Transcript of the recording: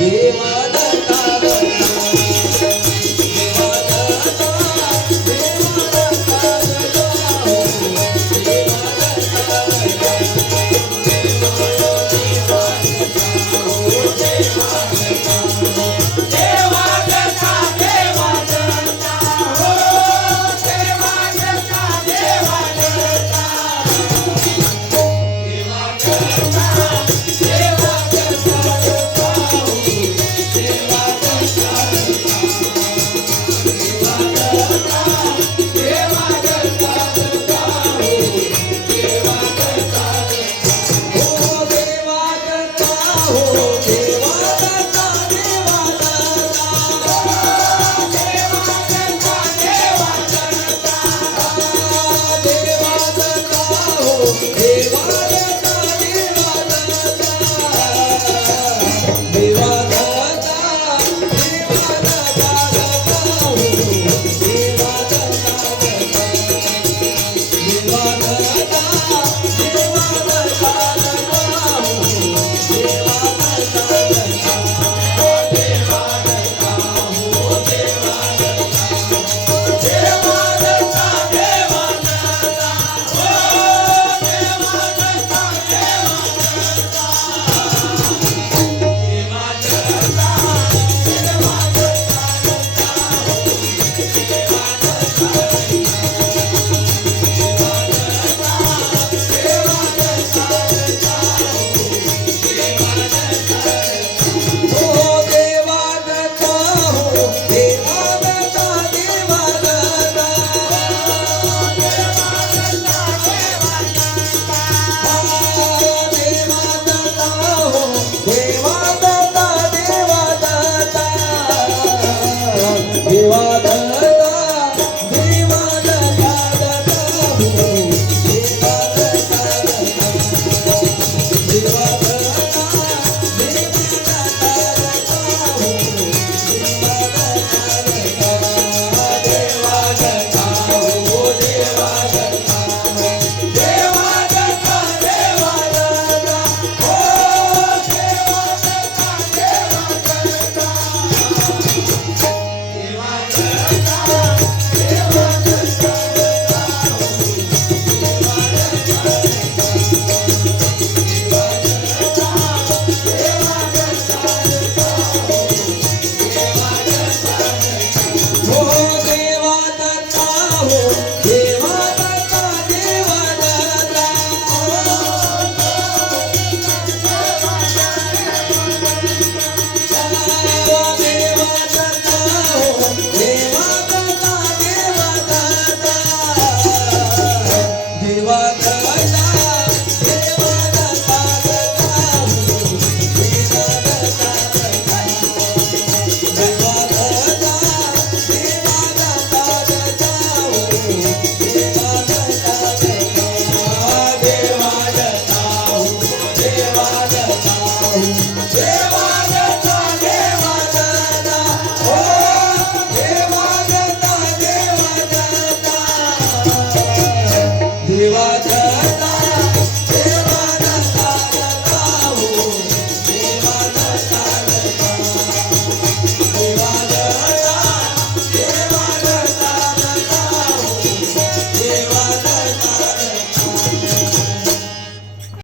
Deva Deus. Hola.